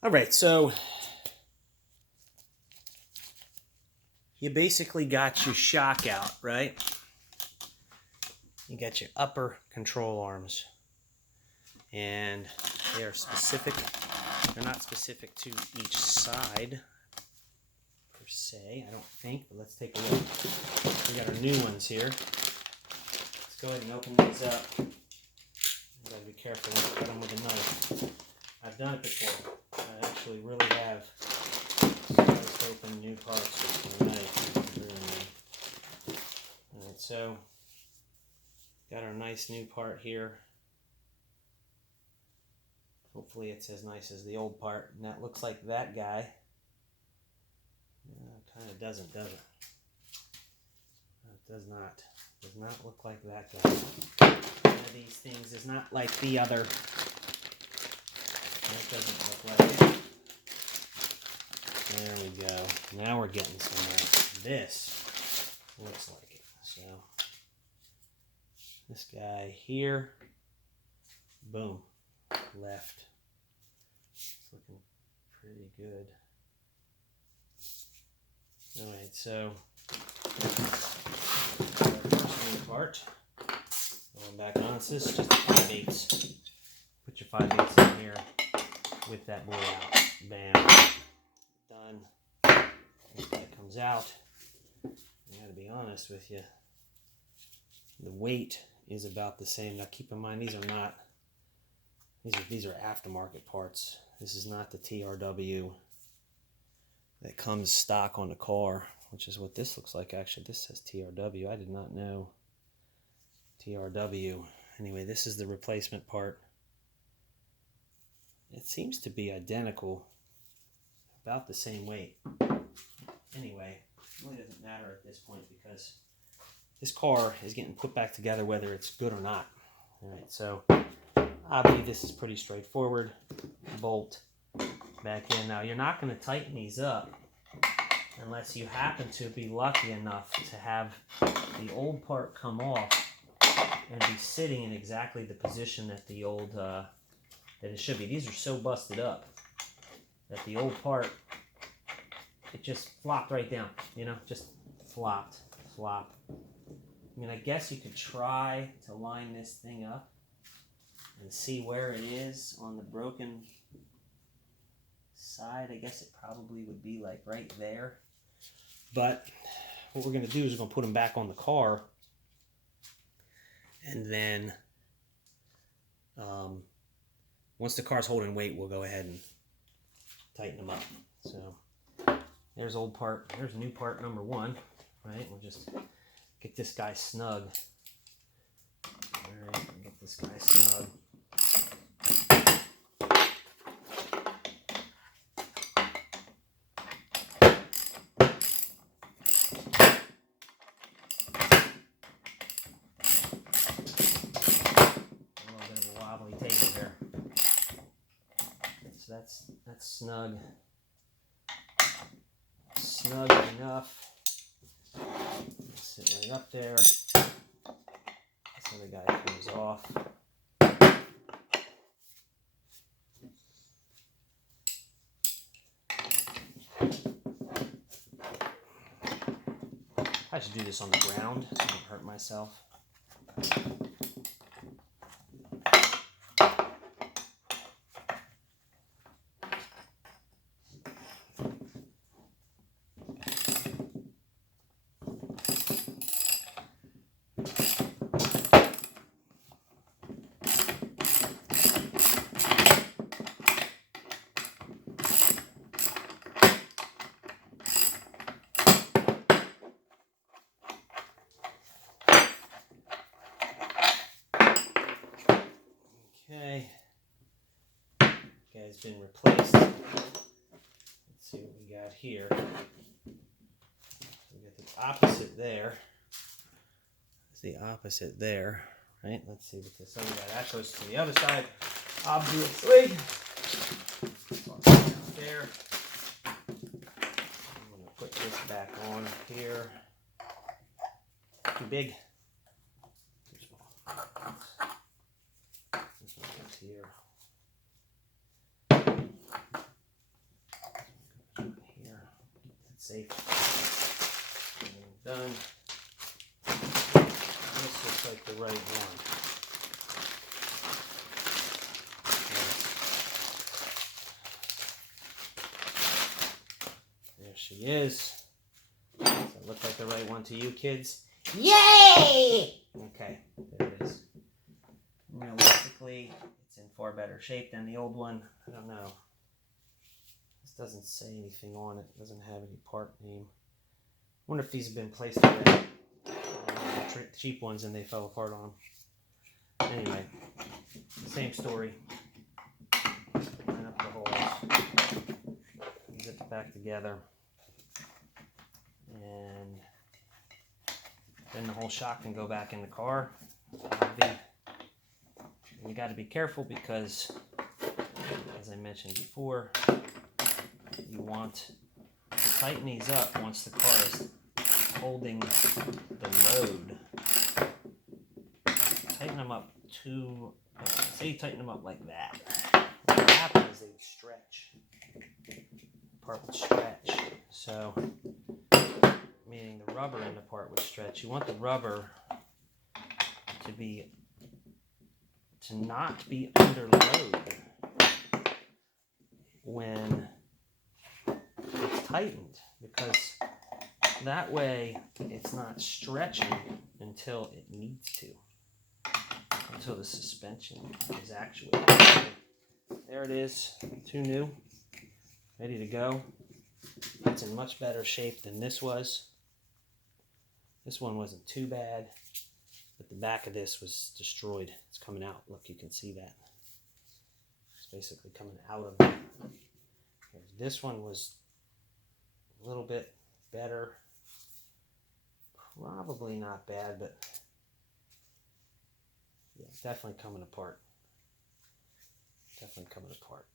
All right, so you basically got your shock out, right? You got your upper control arms, and they are specific. They're not specific to each side per se, I don't think, but let's take a look. We got our new ones here. Let's go ahead and open these up. You gotta be careful when you cut them with a knife. I've done it before. I actually really have sliced open new parts with a knife. Alright, so got our nice new part here. Hopefully it's as nice as the old part. And that looks like that guy. Kind of doesn't, does it? No, it does not. Does not look like that guy. One of these things is not like the other. That doesn't look like it. There we go. Now we're getting somewhere. This looks like it. So this guy here, boom, left. It's looking pretty good. All right, so our first main part, going back on, this is just 5/8. Put your 5/8 in here with that board out. Bam. Done. Once that comes out, I gotta be honest with you, the weight is about the same. Now keep in mind, these are aftermarket parts. This is not the TRW that comes stock on the car, which is what this looks like. Actually, this says TRW. I did not know TRW. Anyway, this is the replacement part. It seems to be identical, about the same weight. Anyway, it really doesn't matter at this point because this car is getting put back together whether it's good or not. All right, so obviously this is pretty straightforward. Bolt back in. Now you're not going to tighten these up unless you happen to be lucky enough to have the old part come off and be sitting in exactly the position that the old that it should be. These are so busted up that the old part, it just flopped right down, you know, just flop. I mean, I guess you could try to line this thing up and see where it is on the broken side. I guess it probably would be like right there. But what we're going to do is we're going to put them back on the car, and then once the car's holding weight, we'll go ahead and tighten them up. So there's old part, there's new part number one, right? We'll just get this guy snug. All right, get this guy snug. Table here. So that's snug enough. Sit right up there. This other guy comes off. I should do this on the ground so I don't hurt myself. Okay, guy's been replaced. Let's see what we got here. We got the opposite there. It's the opposite there, right? Let's see what this other guy, that goes to the other side, obviously. There. I'm going to put this back on here. Too big. Too small. This one goes here. safe. And done. This looks like the right one. There she is. Does that look like the right one to you kids? Yay! Okay, there it is. Realistically, it's in far better shape than the old one. I don't know. This doesn't say anything on it. It doesn't have any part name. I wonder if these have been placed already. The cheap ones and they fell apart on them. Anyway, same story. Line up the holes. Zip it back together. And then the whole shock can go back in the car. You got to be careful because, as I mentioned before, you want to tighten these up once the car is holding the load. Tighten them up to, say you tighten them up like that. What would happen is they would stretch. The part would stretch. So, meaning the rubber in the part would stretch. You want the rubber to not be under load when it's tightened, because that way it's not stretching until it needs to, until the suspension is actuated. There it is, 2 new, ready to go. It's in much better shape than this was. This one wasn't too bad, but the back of this was destroyed. It's coming out. Look, you can see that. It's basically coming out of it. This one was a little bit better. Probably not bad, but yeah, definitely coming apart. Definitely coming apart.